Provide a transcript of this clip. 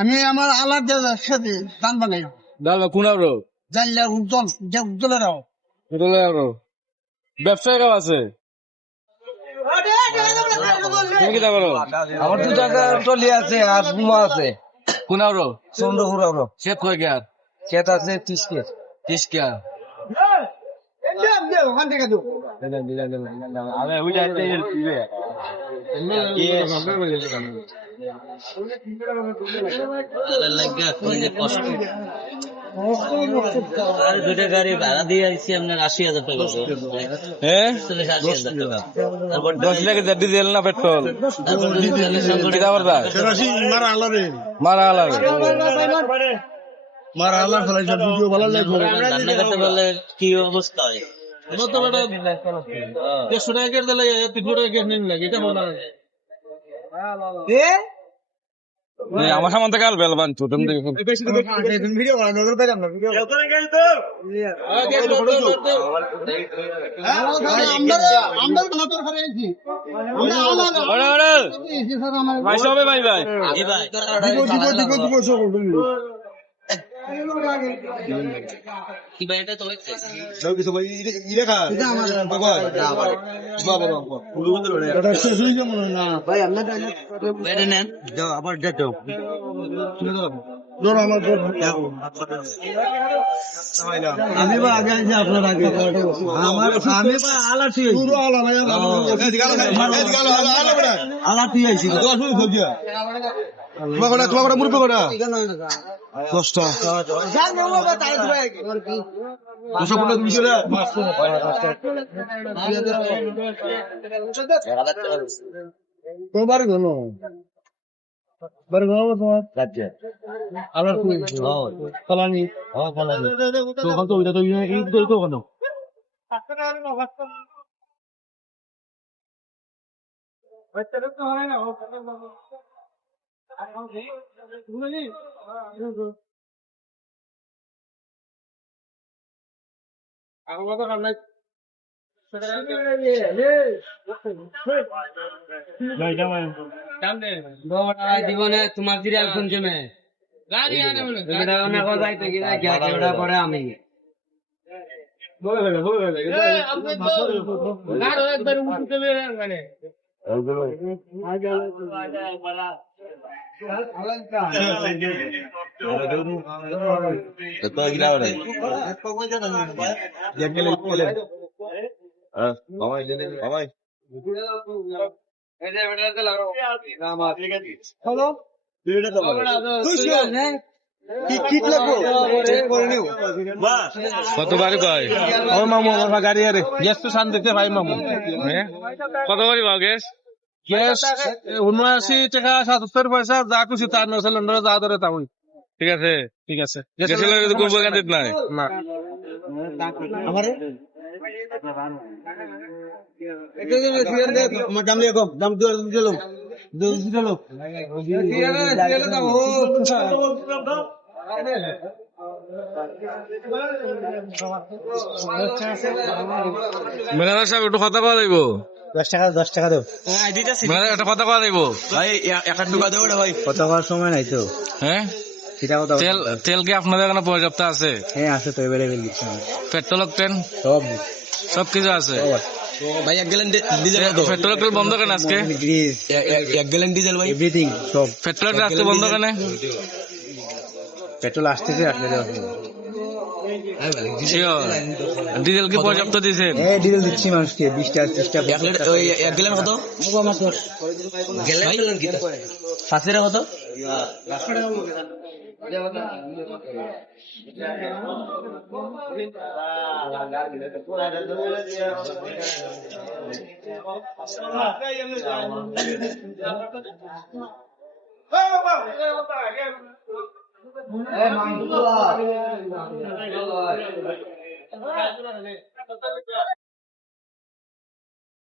আমি আমার আলাদ সাথে দান বানাই ব্যবসায় কাজ আছে তুমি কি করো? আমার 2 টাকা টলি আছে আর বুমা আছে। কুনারো চন্দ্রপুর শেত কয় গিয়ার খেত আছে 30 কে 30 কিয়া দুটা গাড়ি ভাড়া দিয়ে আসছি আপনার 80,000 টাকা। হ্যাঁ 80,000 টাকা। তারপর 10 লাখ ডিজেল না পেট্রোল মারা আলারে রান্না করতে পারলে কি অবস্থা হয়? আমার সামান থেকে আল বেল বানছো তুমি ভাই ভাই কি ভাই এটা তো হচ্ছে আবার দেখো আমি বা আগে আছি আপনার আগে আমার আমি বা আলাটি পুরো আলাটি আইছি তোমার মুরব্বি কটা 10টা 10 মিশে রে তোমার গনো বরগাঁও তোমার রাজ্য আলার তুই ফলানি ফলানি তো কত ওইটা তো এই তো কত জীবনে তোমার সিরিয়াল শুনছে মে পরে আমি কতবারই কয় ও মামু আমার গাড়ি আরে গ্যাস তো শান দিতে ভাই মামু কতবারই পাও গ্যাস গ্যাস 79 টাকা 77 পয়সা যা খুশি তার নয় সিলিন্ডার যা ধরে তাই ঠিক আছে ঠিক আছে গ্যাসের লাগে তো গোবর কাটিত নাই না আমারে দাম লিয়ে কম দাম দিলো ম্যানেজার সাহেব একটু কথা কওয়া যাইব 10 টাকা দাও ম্যানেজার একটা কথা কওয়া যাইব ভাই 1 টাকা দাও না ভাই কথা কওয়ার সময় নাই তো হ্যাঁ সেটা কথা তেল তেল কি আপনাদের এখানে পর্যাপ্ত আছে? হ্যাঁ আছে তো अवेलेबल দিচ্ছি পেট্রোল অকটেন সব কিছু আছে ভাই 1 গ্যালন ডিজেল দাও পেট্রোল তেল বন্ধ কেন আজকে? 1 গ্যালন ডিজেল ভাই এভরিথিং সব পেট্রোল আজকে বন্ধ কেন? পেট্রোল আসতেছে ডিজেল কি পর্যাপ্ত দিয়েছেন? হ্যাঁ ডিজেল দিচ্ছি মানুষকে 20টা 30টা 1 গ্যালন কত? আমার 10 গ্যালন কি 7 এর কত?